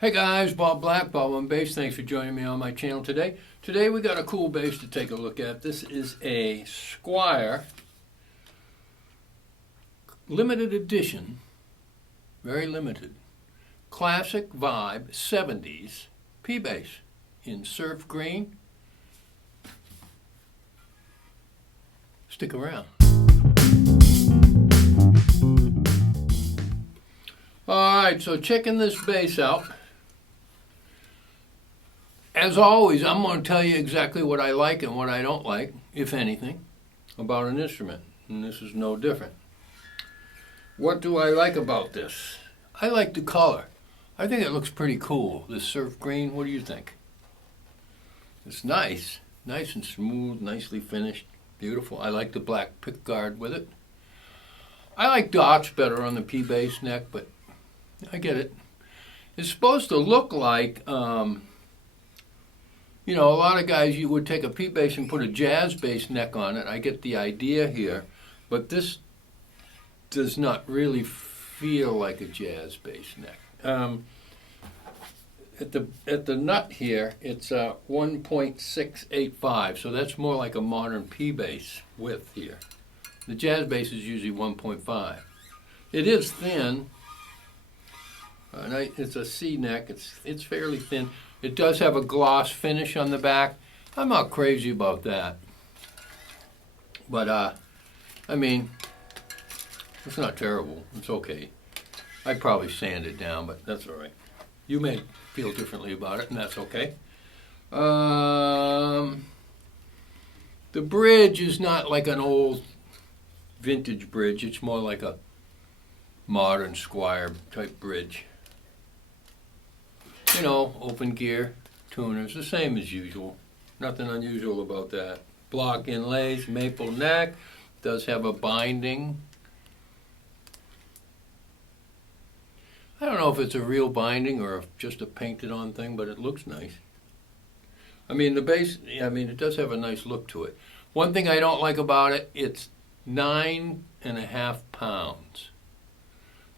Hey guys, Bob Black, Bob on Bass. Thanks for joining me on my channel today. Today we got a cool bass to take a look at. This is a Squier limited edition, very limited, classic vibe 70s P-bass in surf green. Stick around. Alright, so checking this bass out. As always, I'm going to tell you exactly what I like and what I don't like, if anything, about an instrument. And this is no different. What do I like about this? I like the color. I think it looks pretty cool. This surf green, what do you think? It's nice. Nice and smooth, nicely finished. Beautiful. I like the black pickguard with it. I like dots better on the P-bass neck, but I get it. It's supposed to look like... you know, a lot of guys, you would take a P-bass and put a jazz bass neck on it. I get the idea here, but this does not really feel like a jazz bass neck. At the nut here, it's 1.685, so that's more like a modern P-bass width here. The jazz bass is usually 1.5. It is thin. It's a C neck. It's fairly thin. It does have a gloss finish on the back. I'm not crazy about that. But, I mean, it's not terrible. It's okay. I'd probably sand it down, but that's all right. You may feel differently about it, and that's okay. The bridge is not like an old vintage bridge. It's more like a modern Squier type bridge. You know, open gear, tuners, the same as usual. Nothing unusual about that. Block inlays, maple neck, does have a binding. I don't know if it's a real binding or just a painted on thing, but it looks nice. I mean, the bass, it does have a nice look to it. One thing I don't like about it, it's 9.5 pounds.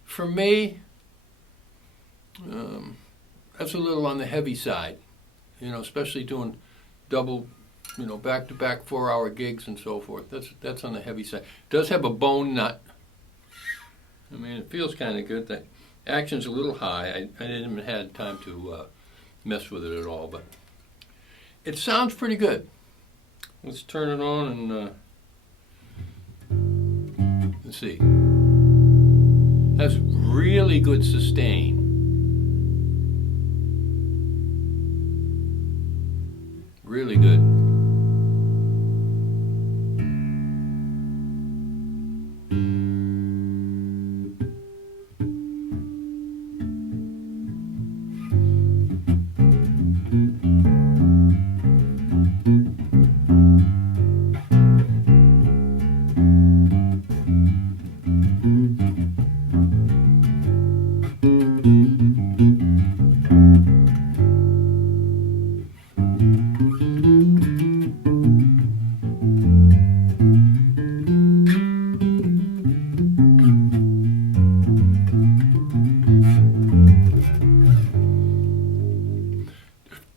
For me, that's a little on the heavy side, you know, especially doing double, you know, back-to-back 4-hour gigs and so forth. That's on the heavy side. It does have a bone nut. I mean, it feels kind of good. The action's a little high. I didn't even have time to mess with it at all, but it sounds pretty good. Let's turn it on and let's see. That's really good sustain. Really good.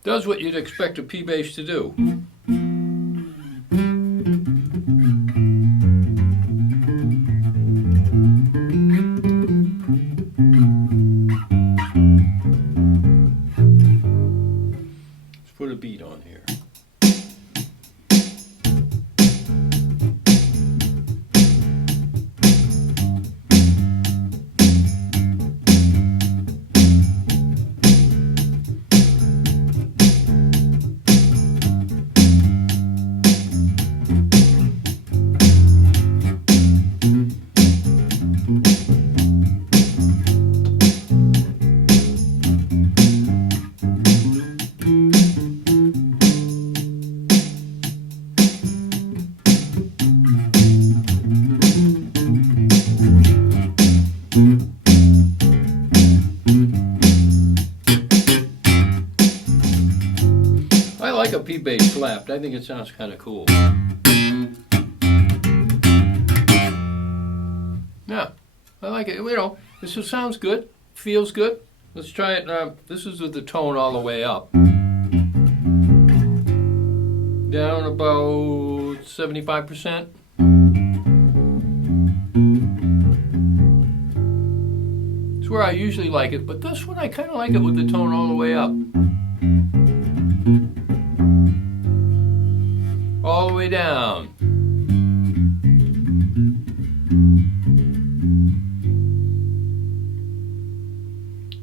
Does what you'd expect a P-bass to do. Let's put a beat on here. I like a P-bass slapped. I think it sounds kind of cool. Yeah, I like it. You know, this just sounds good, feels good. Let's try it. This is with the tone all the way up. Down about 75%. It's where I usually like it, but this one I kind of like it with the tone all the way up. All the way down.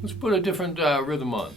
Let's put a different rhythm on.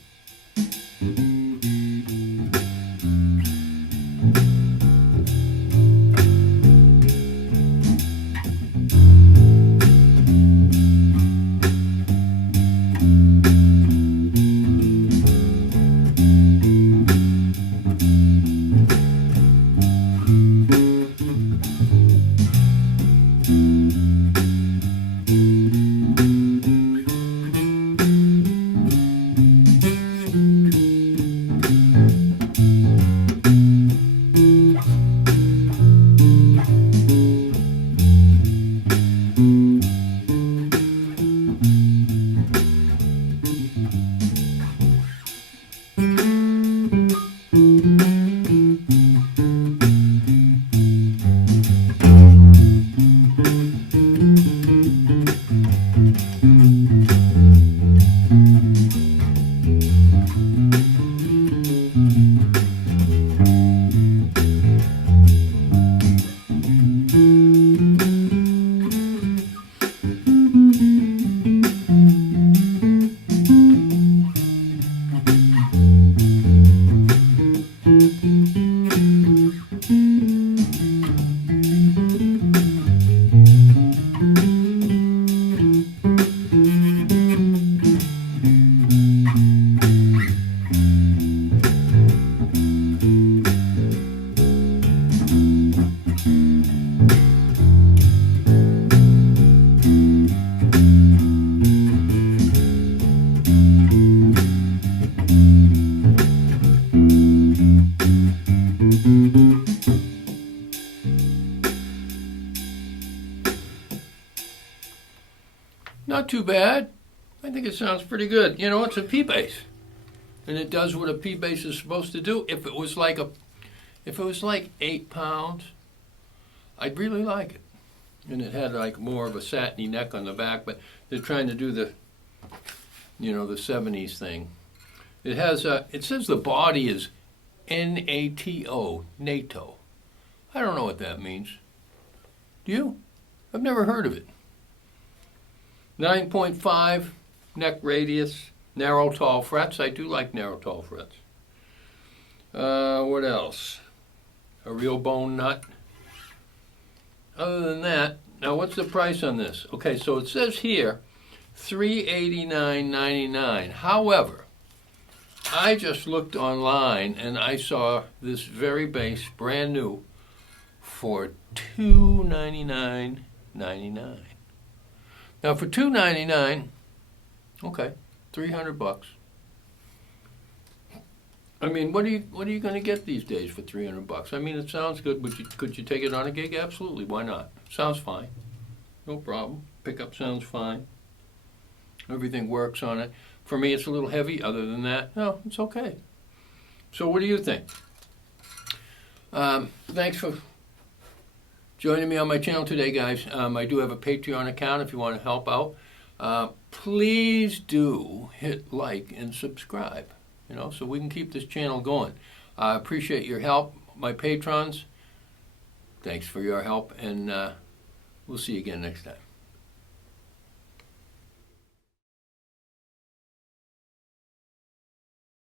Not too bad. I think it sounds pretty good. You know, it's a P bass, and it does what a P bass is supposed to do. If it was like 8 pounds, I'd really like it. And it had like more of a satiny neck on the back, but they're trying to do the 70s thing. It has it says the body is NATO, NATO. I don't know what that means. Do you? I've never heard of it. 9.5 neck radius, narrow tall frets. I do like narrow tall frets. What else? A real bone nut. Other than that, now what's the price on this? Okay, so it says here $389.99. However, I just looked online and I saw this very bass, brand new, for $299.99. Now for $299, okay, $300. I mean, what are you going to get these days for $300? I mean, it sounds good, but could you take it on a gig? Absolutely, why not? Sounds fine, no problem. Pickup sounds fine. Everything works on it. For me, it's a little heavy. Other than that, no, it's okay. So what do you think? Thanks for joining me on my channel today, guys. I do have a Patreon account if you want to help out. Please do hit like and subscribe, so we can keep this channel going. I appreciate your help, my patrons. Thanks for your help, and we'll see you again next time.